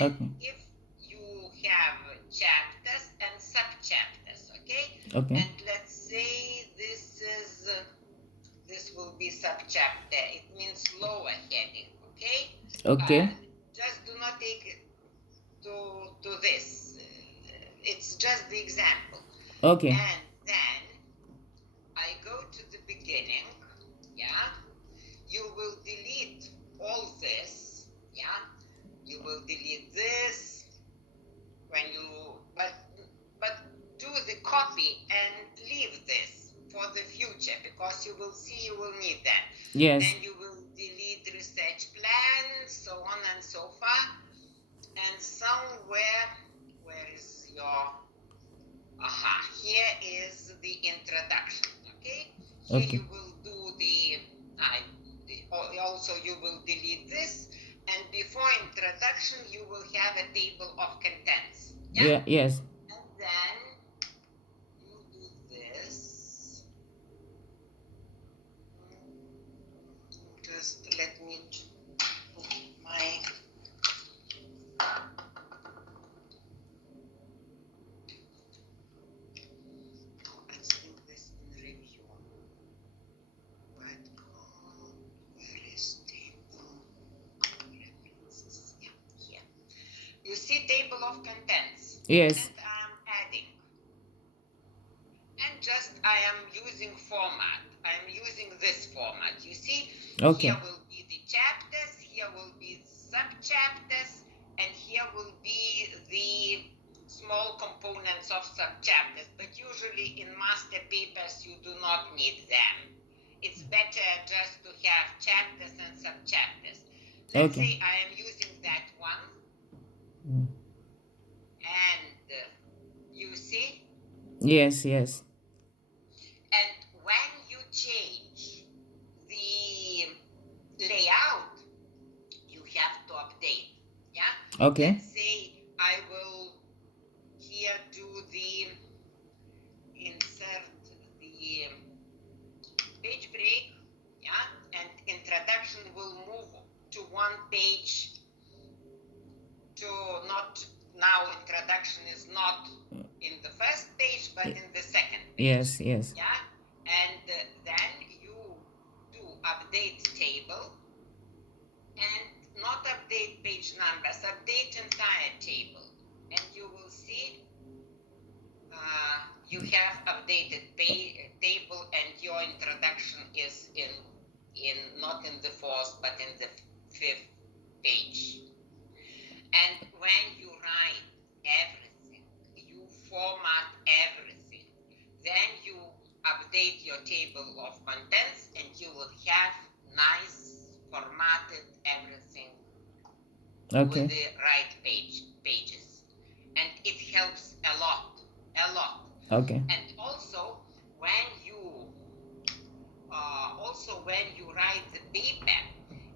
And Okay. if you have chapters and subchapters, okay? Okay. And let's say this will be subchapter. It means lower heading, okay? Okay. Just do not take it to this. It's just the example. Okay. And then I go to the beginning, yeah? You will delete all this, yeah? You will delete this when you, but do the copy and leave this for the future, because you will see you will need that. Yes. Then you will delete research plan, so on and so forth. And somewhere, where is your, here is the introduction, okay? Here Okay. you will do also you will delete this, and before introduction you will have a table of contents, yeah? Yeah. Yes. And then you do this. Just let me put my, let's do this in review. But where is table references? Yeah, here. You see table of contents. Yes. And I'm adding. And just I am using format. I'm using this format. You see, Okay. here will be the chapters, here will be subchapters, and here will be the small components of subchapters. But usually in master papers, you do not need them. It's better just to have chapters and subchapters. Let's Okay. say I am using that one, and you see, Yes. Yes. and when you change the layout, you have to update, yeah? Okay. Let's say I will here do the insert the page break, yeah? And introduction will move to one page, to not, now introduction is not in the first page, but in the second page. Yes. Yes. Yeah, and then you do update table, and not update page numbers, update entire table, and you will see you have updated table, and your introduction is in not in the fourth but in the fifth page. And when you write everything, you format everything, then you update your table of contents, and you will have nice formatted everything Okay. with the right pages. And it helps a lot. Okay. And also when you write the paper,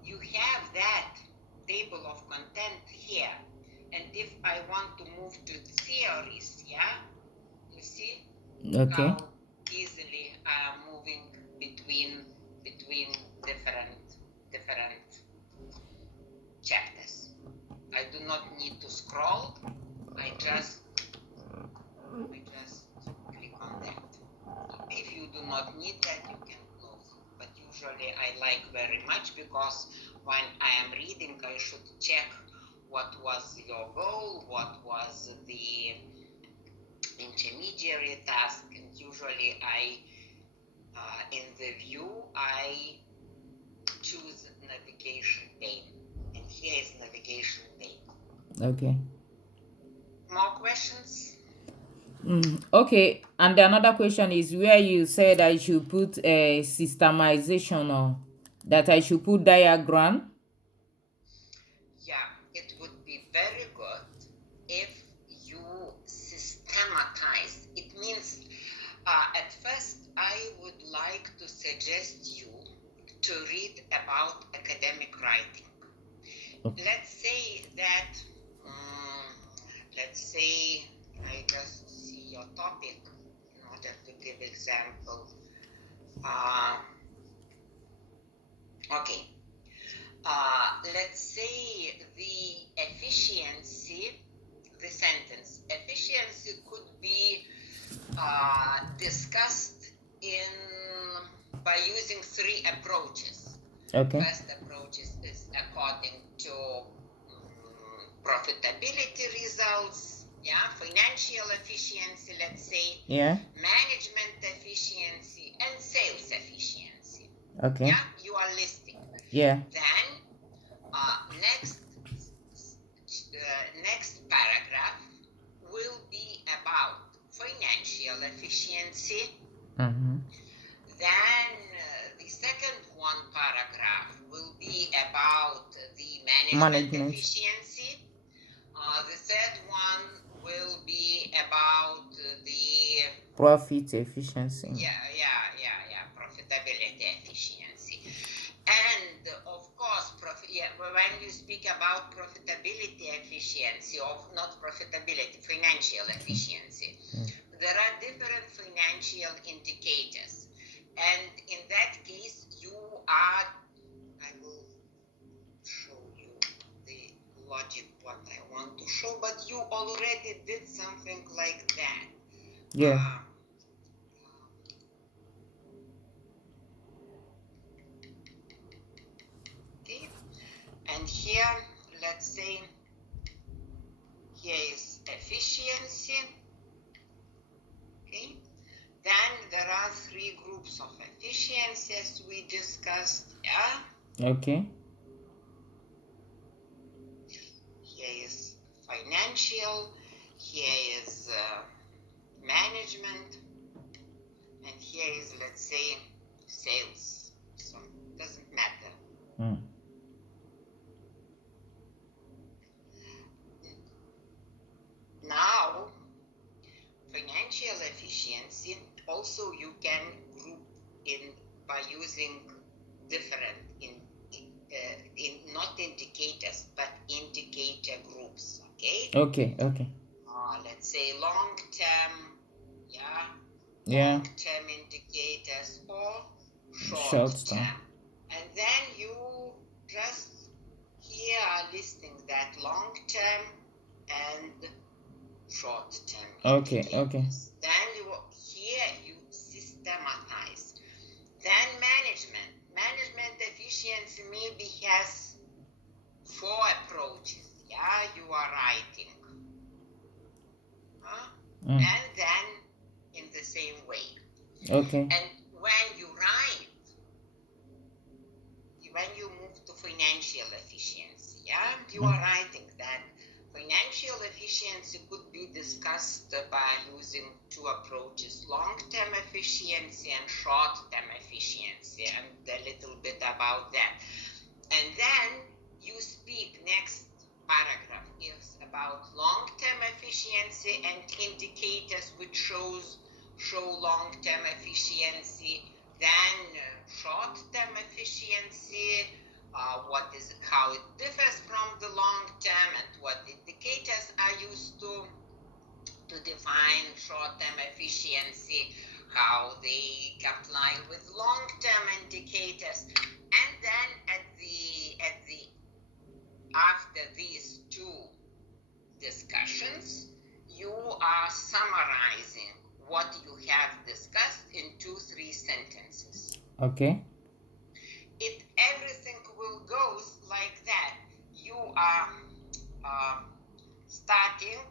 you have that table of content here. And if I want to move to theories, yeah, you see Okay. how easily I am moving between different chapters. I do not need to scroll. I just click on that. If you do not need that, you can close it. But usually I like very much, because when I am reading, I should check what was your goal, what was the intermediary task, and usually in the view, I choose navigation pane, and here is navigation pane. Okay. More questions? Okay. And another question is where you said I should put a systemization, or that I should put diagram. Yeah, it would be very good if you systematize. It means at first I would like to suggest you to read about academic writing. Let's say that, let's say I just see your topic in order to give example. Okay. let's say the efficiency, the sentence efficiency could be discussed by using three approaches. Okay. First approach is according to profitability results, financial efficiency, let's say, management efficiency, and sales efficiency. Okay. You are listing. Then next paragraph will be about financial efficiency. Mm-hmm. Then the second paragraph will be about the management efficiency. The third one will be about the profit efficiency. Profitability efficiency. And of course, when you speak about profitability efficiency, not profitability, financial efficiency, there are different financial indicators. And in that case, I will show you the logic what I want to show, but you already did something like that. Okay, and here, let's say, here is efficiency. Okay, then there are three groups of efficiency as we discussed. Okay. Here is financial, here is management, and here is, let's say, sales. So it doesn't matter. Now, financial efficiency also you can group in by using different not indicators but indicator groups. Okay. Let's say long-term, long-term indicators or short-term. And then you just here are listing that long-term and short-term indicators. Okay. Then here you systematize. Then management efficiency maybe has 4 approaches. You are writing. And then in the same way. Okay. And when you write, when you move to financial efficiency, you are writing that financial efficiency could be discussed by using 2 approaches, long-term efficiency and short-term efficiency, and a little bit about that. And then you speak, next paragraph is about long-term efficiency and indicators which show long-term efficiency, then short-term efficiency, how it differs from the long-term and what indicators are used to define short-term efficiency, how they comply with long-term indicators, and then after these 2 discussions, you are summarizing what you have discussed in 2-3 sentences. Okay. Everything will go like that. You are starting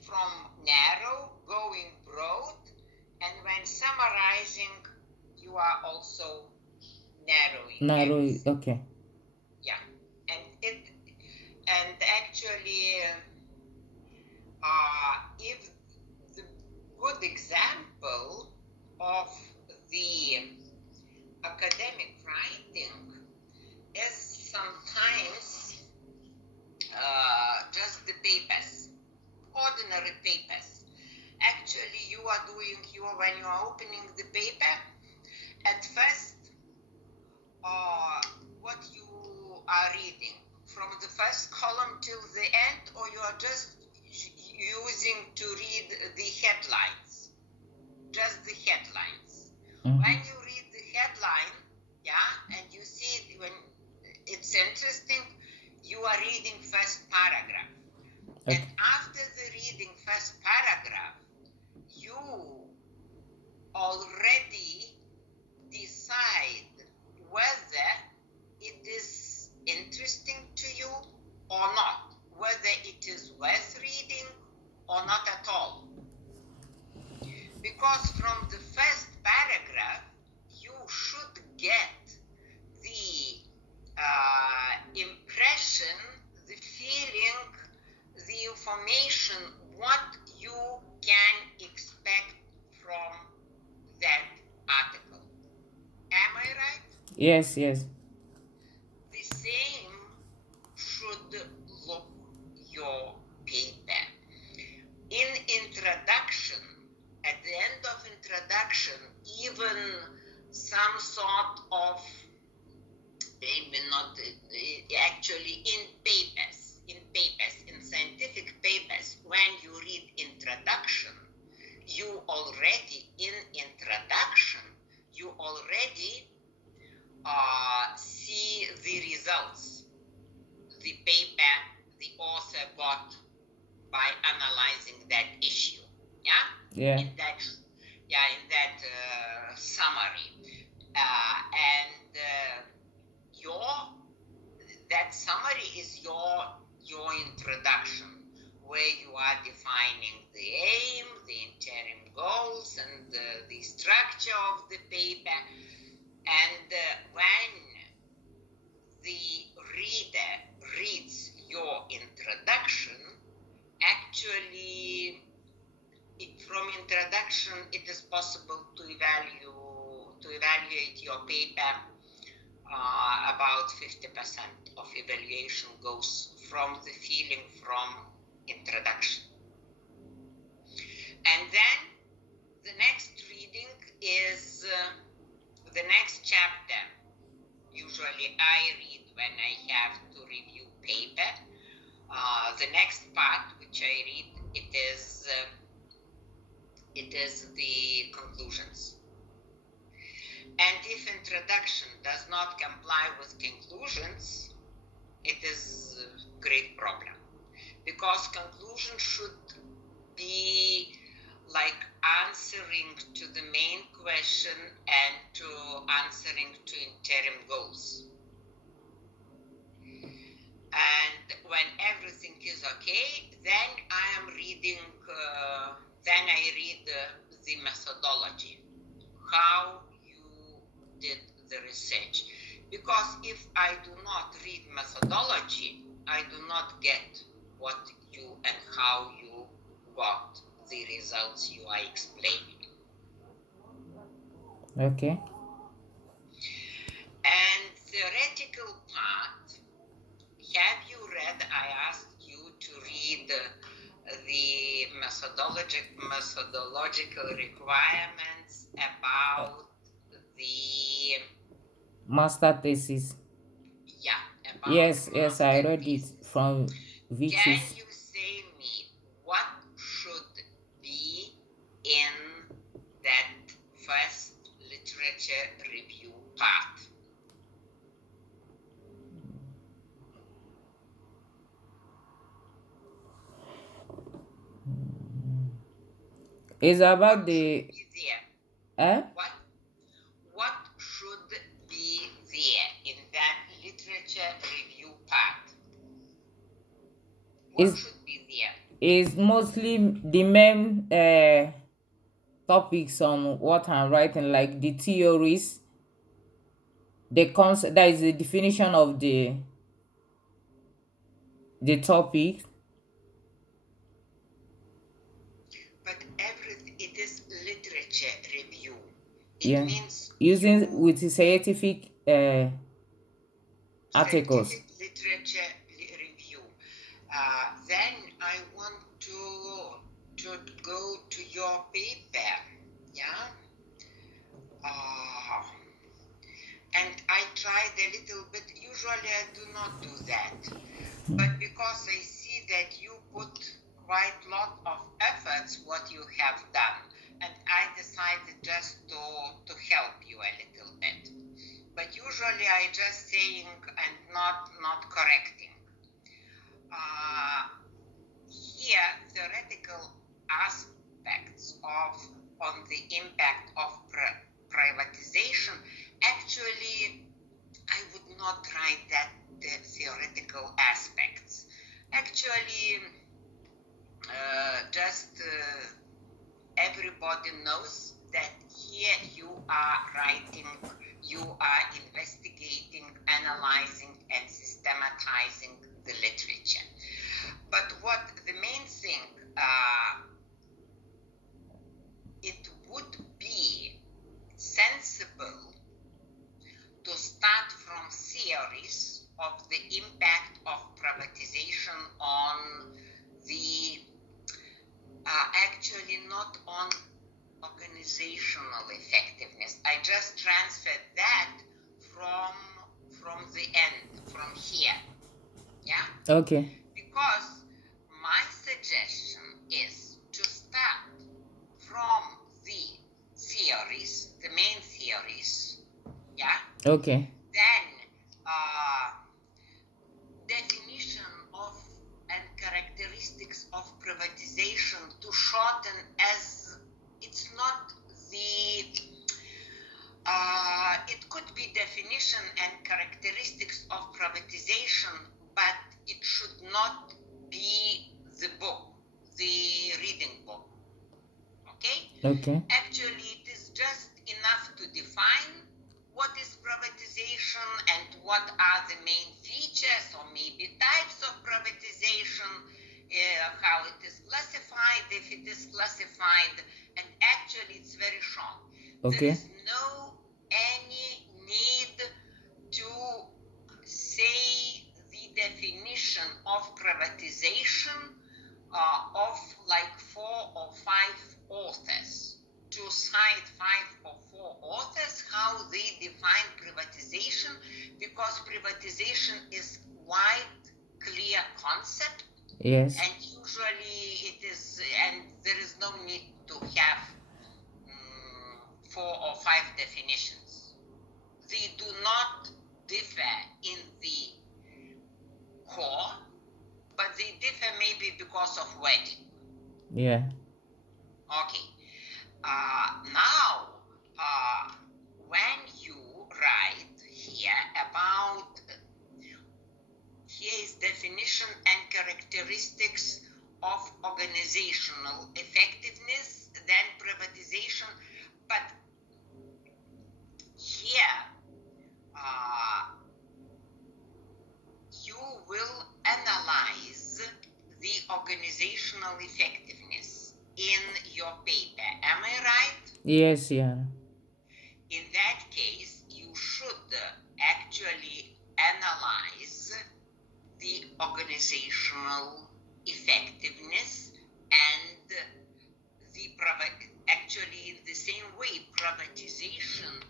from narrow, going broad, and when summarizing, you are also narrowing. Okay. And actually, if the good example of the academic writing is sometimes just the papers, ordinary papers. Actually, when you are opening the paper, at first, what you are reading, from the first column till the end, or you are just using to read the headlines, just the headlines. When you read the headline, and you see it when it's interesting, Okay. And after the reading first paragraph, you already decide whether it is interesting to you or not, whether it is worth reading or not at all. Because from the first paragraph, you should get the impression, the feeling, the information, what you can expect from that article. Am I right? Yes, yes. The same should look your paper. In introduction, at the end of introduction, even some sort of, maybe not actually in scientific papers, when you read introduction, you already see the results the paper the author got by analyzing that issue. Yeah. In that summary, and that summary is your introduction, where you are defining the aim, the interim goals, and the structure of the paper. And when the reader reads your introduction, actually, from introduction, it is possible to evaluate your paper. About 50% of evaluation goes from the feeling from introduction. And then the next reading is the next chapter. Usually I read when I have to review paper. The next part which I read, it is the conclusions. And if introduction does not comply with conclusions, it is a great problem. Because conclusion should be like answering to the main question and to answering to interim goals. And when everything is okay, then I am reading, then I read the methodology, how you did the research. Because if I do not read methodology, I do not get what you and how you got the results you are explaining. Okay. And theoretical part, have you read, I asked you to read the methodological requirements about the Master thesis. about Yes, I read it thesis. from Can Vichys. you say me what should be in that first literature review part? It's about What the should be there? What should be there in that literature review part? What It's should be there? is mostly the main topics on what I'm writing, like the theories, the concept, that is the definition of the topic. But everything, it is literature review. It Yeah, means using you with the scientific articles. scientific literature review. Then I want to go to your paper, and I tried a little bit. Usually I do not do that, but because I see that you put quite a lot of efforts what you have done, and I decided just to help you a little bit. But usually I just saying and not correcting. impact of privatization, actually, I would not write that the theoretical aspects. Actually, everybody knows that here you are writing, you are investigating, analyzing, and systematizing the literature. But what the main thing, it would be sensible to start from theories of the impact of privatization on the, actually not on organizational effectiveness. I just transferred that from the end, from here. Yeah? Okay. Because my suggestion is to start from the theories, the main theories. Yeah? Okay. Then definition of and characteristics of privatization to shorten, as it's not the it could be definition and characteristics of privatization, but it should not be the book, the reading book. Okay? Okay. Actually, it is just enough to define what is privatization and what are the main features or maybe types of privatization, how it is classified, if it is classified, and actually it's very short. Okay. There is no any need to say the definition of privatization of like 4 or 5 authors. To cite 5 or 4 authors, how they define privatization, because privatization is quite clear concept. Yes. And usually it is, and there is no need to have 4 or 5 definitions. They do not differ in the core, but they differ maybe because of wording. Yeah. Okay. Now, when you write here about, here is definition and characteristics of organizational effectiveness, then privatization, but here you will analyze the organizational effectiveness in your paper. Am I right? Yes, yeah. In that case, you should actually analyze the organizational effectiveness and the actually in the same way privatization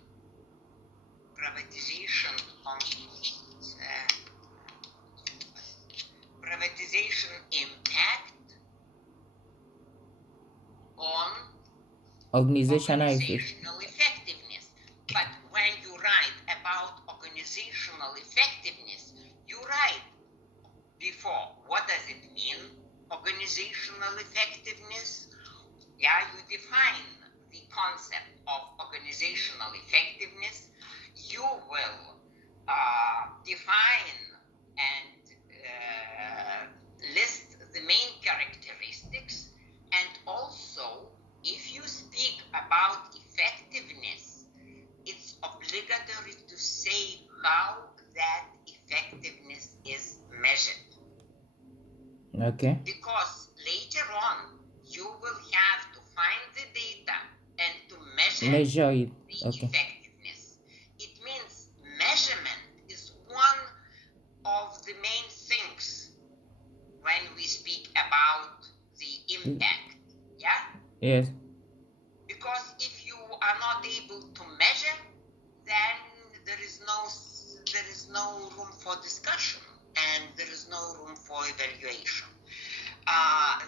impact on Organizational organizational effectiveness. But when you write about organizational effectiveness, you write before, what does it mean, organizational effectiveness? Yeah, you define the concept of organizational effectiveness. You will define and list the main characteristics, and also if you speak about effectiveness, it's obligatory to say how that effectiveness is measured. Okay. Because later on, you will have to find the data and to Measure it. the Okay. effectiveness. It means measurement is one of the main things when we speak about the impact. Yeah? Yes. Because if you are not able to measure, then there is no room for discussion and there is no room for evaluation.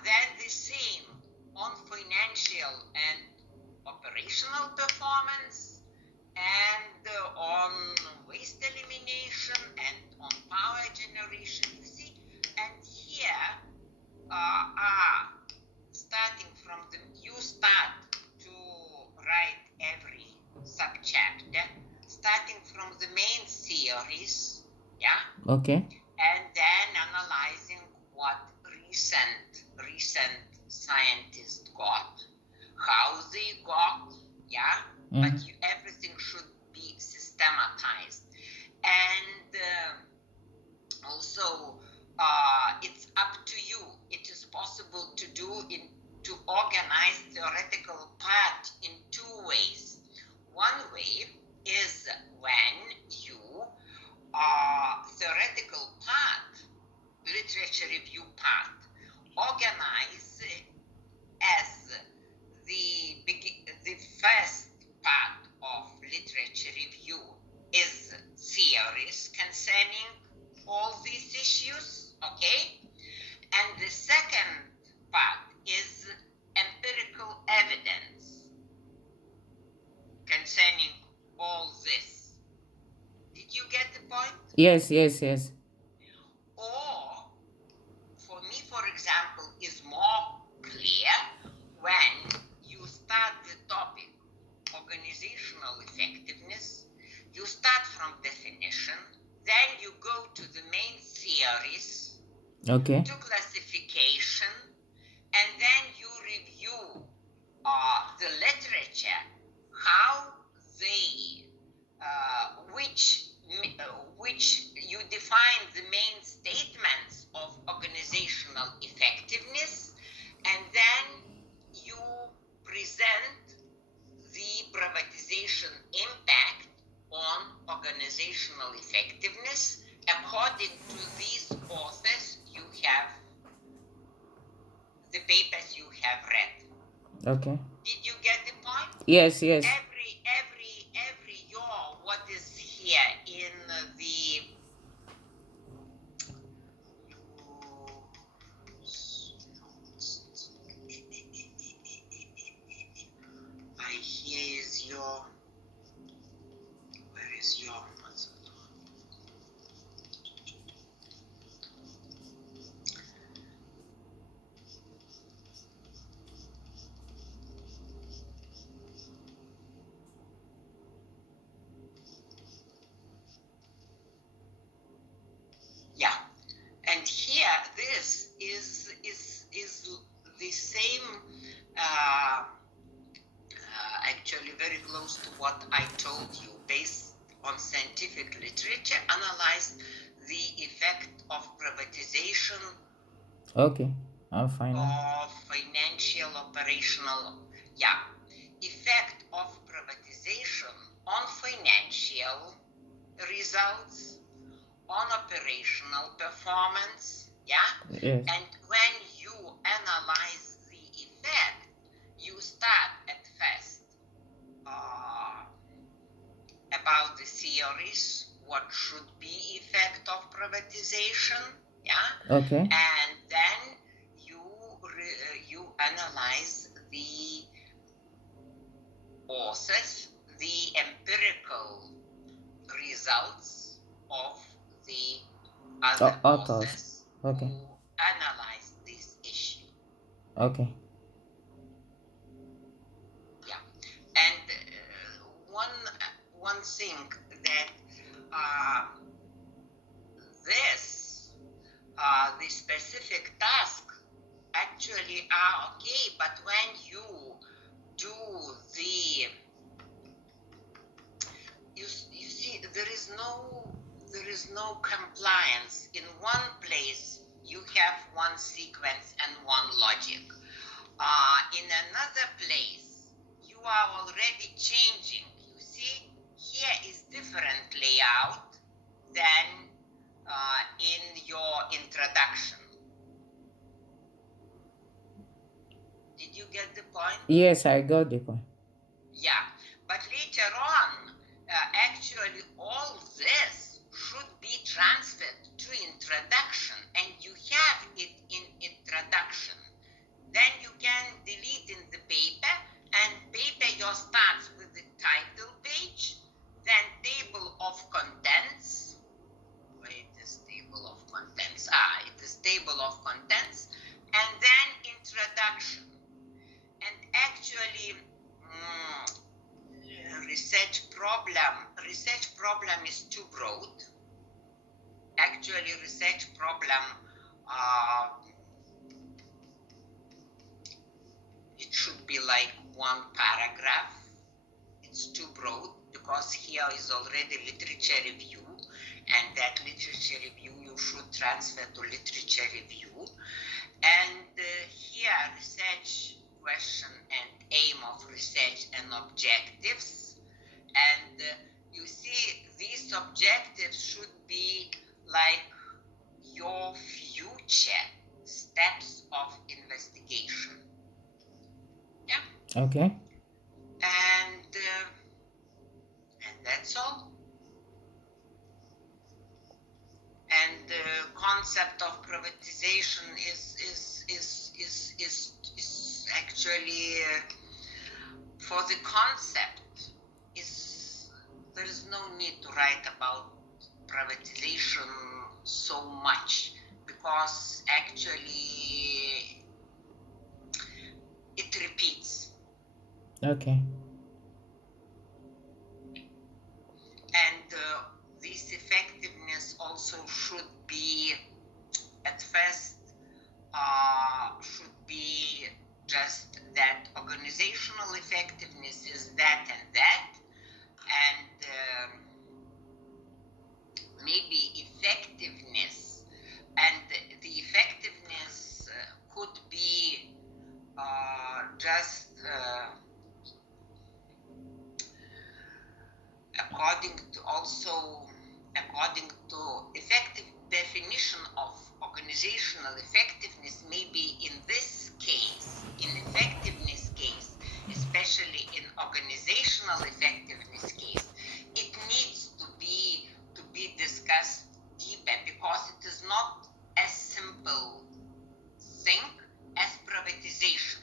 Then the same on financial and operational performance, and on waste elimination, and on power generation. You see, and here starting from you start to Okay. and then analyzing what recent scientists got, how they got, yeah, but everything should be systematized. And also, it's up to you. It is possible to to organize theoretical part in two ways. One way is when you theoretical part, literature review part, organize as the first part of literature review is theories concerning all these issues, okay? And the second part is empirical evidence concerning all this. Did you get the point? Yes, yes, yes. Or, for me, for example, is more clear when you start the topic organizational effectiveness, you start from definition, then you go to the main theories, Okay. to classification, and then you review the literature, how they, which you define the main statements of organizational effectiveness, and then you present the privatization impact on organizational effectiveness according to these authors you have, the papers you have read. Okay. Did you get the point? Yes, yes. Every year, what is here in the here is your, where is your, yeah, and here this is the same, actually very close to what I told you, based on scientific literature, analyze the effect of privatization Okay. I'm fine now. of financial operational, effect of privatization on financial results, on operational performance, Yes. and when you analyze the effect, you start at first about the theories, what should be effect of privatization, Okay. and then you analyze the authors, the empirical results of the other Authors. authors Okay. who analyze this issue. Okay. Yeah, and one thing that the specific task actually are okay, but when you do the, you see, there is no compliance. In one place you have one sequence and one logic. In another place you are already changing. You see, here is different layout than in your introduction. Did you get the point? Yes, I got the point. Yeah, but later on, actually all this should be transferred to introduction, and you have it in introduction. Then you can delete in the paper, and paper your starts with the title page, then table of contents. Where it is table of contents? It is table of contents, and then introduction. And actually, research problem is too broad. actually research problem, it should be like one paragraph. It's too broad because here is already literature review, and that literature review you should transfer to literature review. And here research question and aim of research and objectives. And you see these objectives should be like your future steps of investigation. Yeah. Okay. And that's all. And the concept of privatization is actually for the concept there is no need to write about privatization so much, because actually it repeats. Okay. And this effectiveness also should be, at first, should be just that organizational effectiveness is that and that, and maybe effectiveness, and the effectiveness could be just according to effective definition of organizational effectiveness, maybe in this case, in effectiveness case, especially in organizational effectiveness case, it needs to be discussed deeper, because it is not a simple thing as privatization.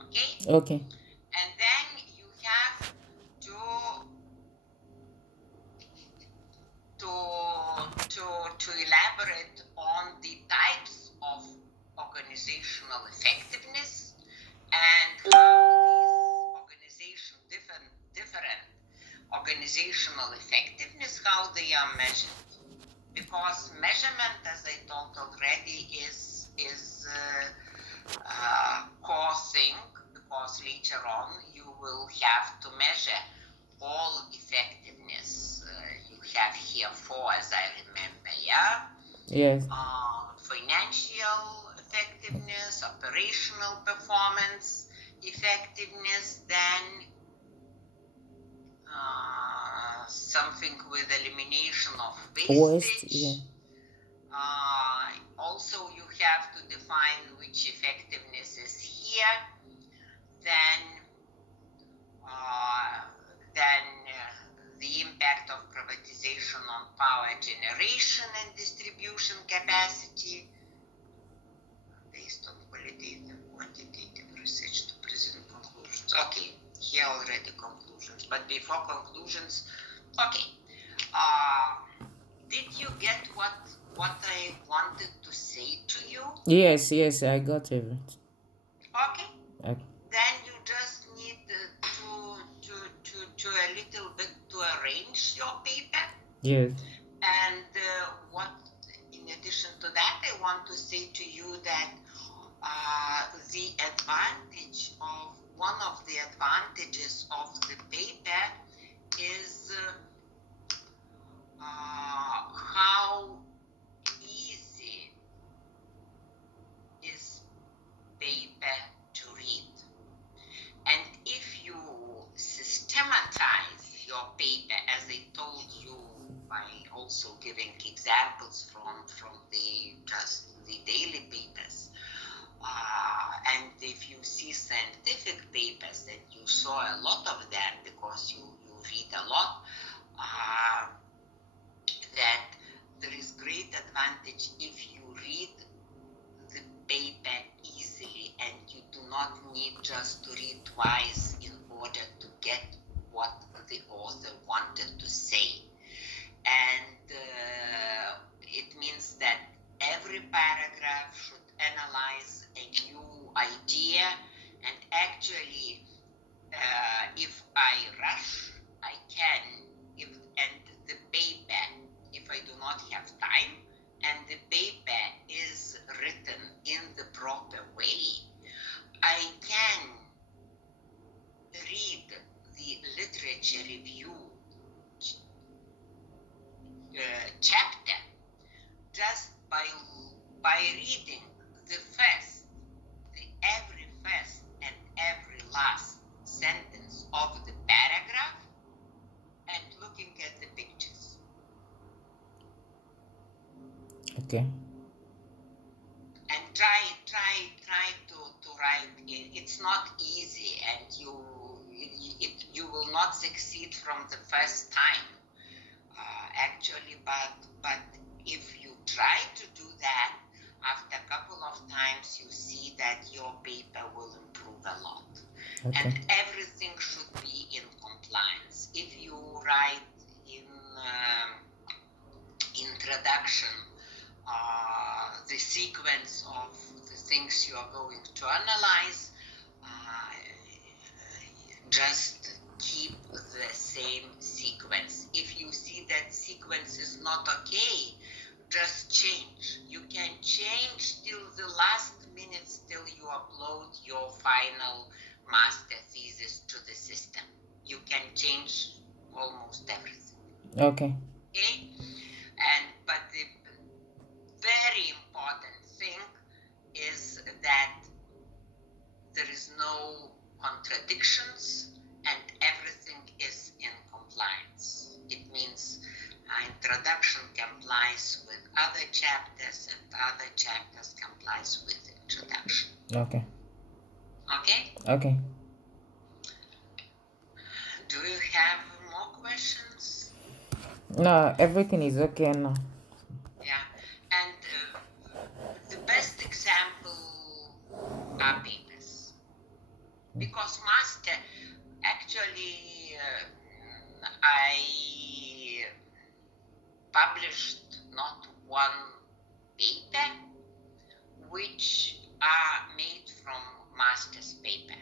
Okay? Okay. And then you have to elaborate on the types of organizational effectiveness and how these different organizational effectiveness, how they are measured. Because measurement, as I told already, is core thing, because later on you will have to measure all effectiveness. You have here 4, as I remember, yeah? Yes. Financial effectiveness, operational performance effectiveness, then something with elimination of wastage. Yeah. Also, you have to define which effectiveness is here. Then the impact of privatization on power generation and distribution capacity based on quantitative research to present conclusions. Okay, here already conclusions, but before conclusions, okay. Did you get what I wanted to say to you? Yes, I got it. Okay. Okay. Then you just need to a little bit to arrange your paper. Yes. And what, in addition to that, I want to say to you that one of the advantages of the paper is how easy is paper to read. And if you systematize your paper, as I told you, by also giving examples from the daily papers, and if you see scientific papers, then you saw a lot of them because you read a lot, that there is great advantage if you read the paper easily, and you do not need just to read twice in order to get what the author wanted to say. And it means that every paragraph should analyze a new idea, and actually if I rush, I can, if the paper, if I do not have time and the paper is written in the proper way, I can read the literature review chapter just by reading every first and every last sentence of the paragraph and looking at the pictures. Okay. And try to write it. It's not easy, and you will not succeed from the first time, actually. But if you try to do that, after a couple of times, you see that your paper will improve a lot. Okay. And everything should be in compliance. If you write in introduction the sequence of the things you are going to analyze, just keep the same sequence. If you see that sequence is not okay, just change. You can change till the last minute, till you upload your final master thesis to the system. You can change almost everything. Okay. Okay? But the very important thing is that there is no contradictions and everything is in compliance. It means introduction complies with other chapters and other chapters complies with introduction. Okay. Okay? Okay. Do you have more questions? No, everything is okay now. Yeah. And the best example are papers. Because master, actually, I published not one paper which are made from master's paper.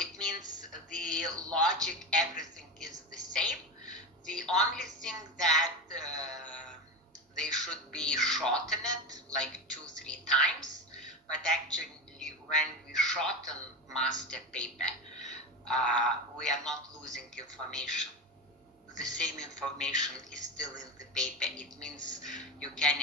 It means the logic, everything is the same. The only thing that they should be shortened like 2-3 times, but actually when we shorten master paper, we are not losing information. The same information is still in the paper. It means you can